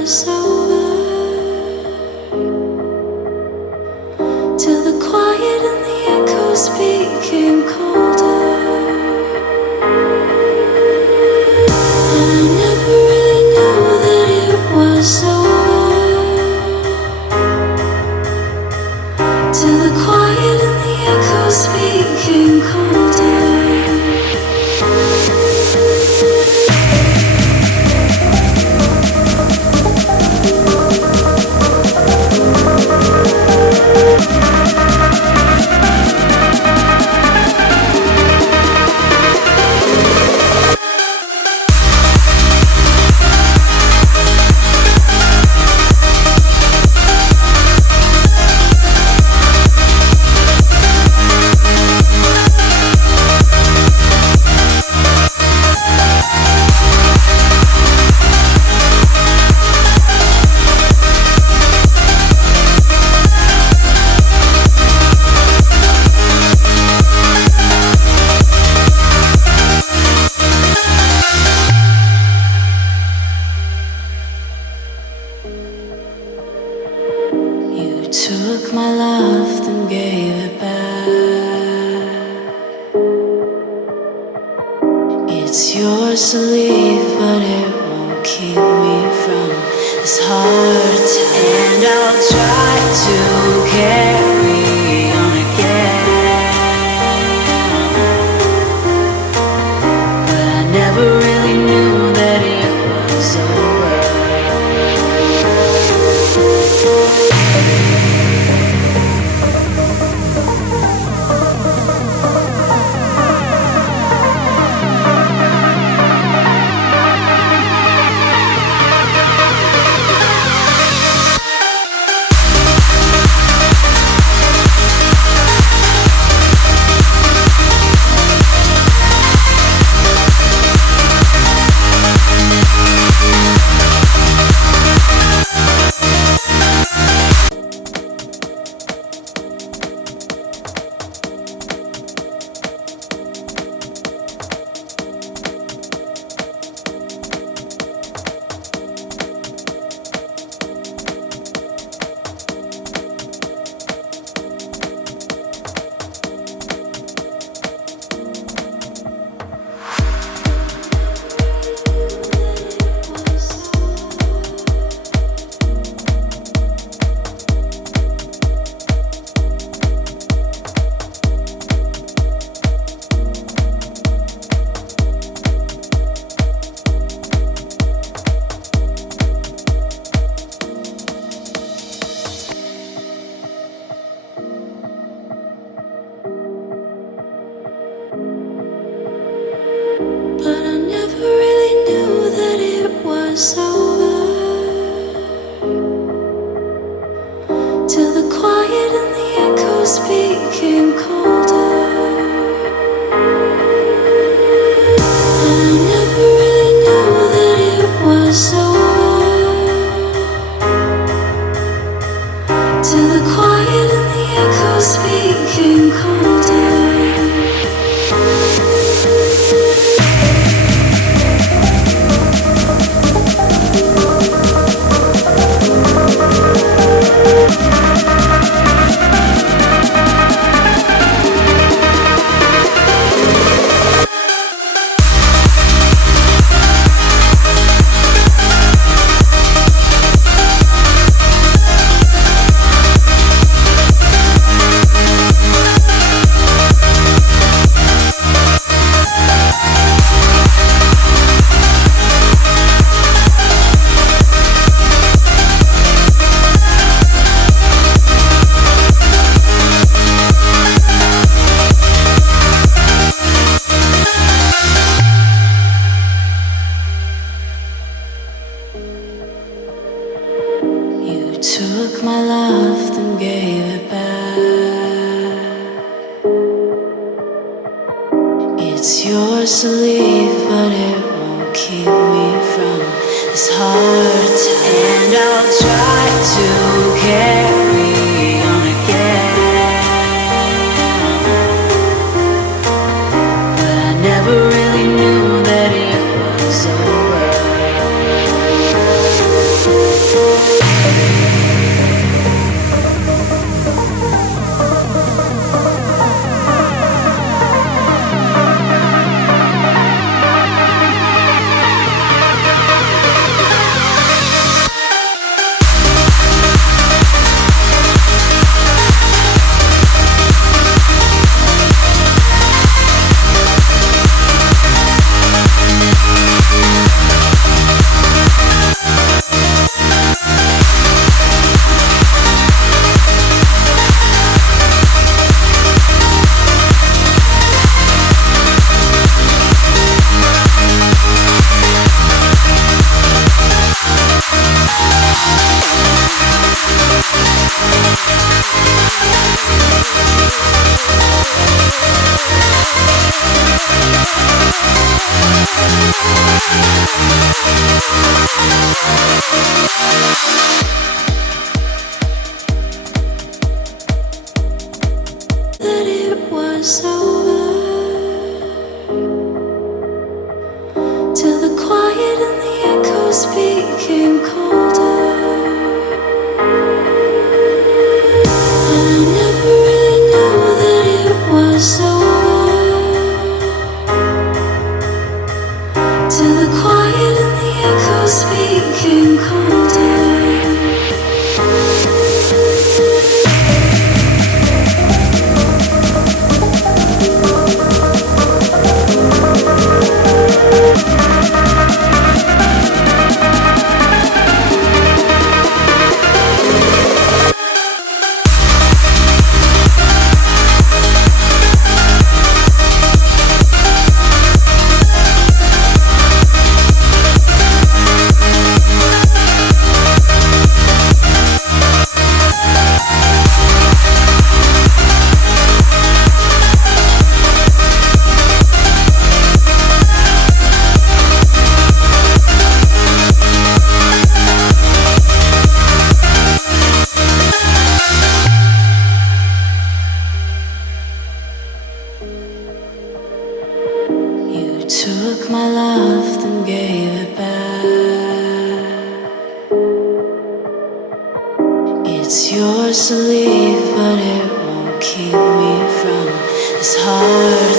was over, till the quiet and the echoes became colder. And I never really knew that it was over, till the quiet and the echoes became colder. Took my love, then gave it back. It's yours to leave, but it won't keep me from this heart attack. And I'll try to carry on again, but I never really knew that it was over. But I never really knew that it was over, till the quiet and the echoes became colder. And I never really knew that it was over, till the quiet and the echoes became colder. Took my love, then gave it back. It's yours to leave, but it won't keep me from this heart attack. And I'll try to carry on again, but I never really knew that it was over. was over, till the quiet and the echoes became colder. And I never really knew that it was over, till the quiet and the echoes became colder. You took my love, then gave it back. It's yours to leave, but it won't keep me from this heart.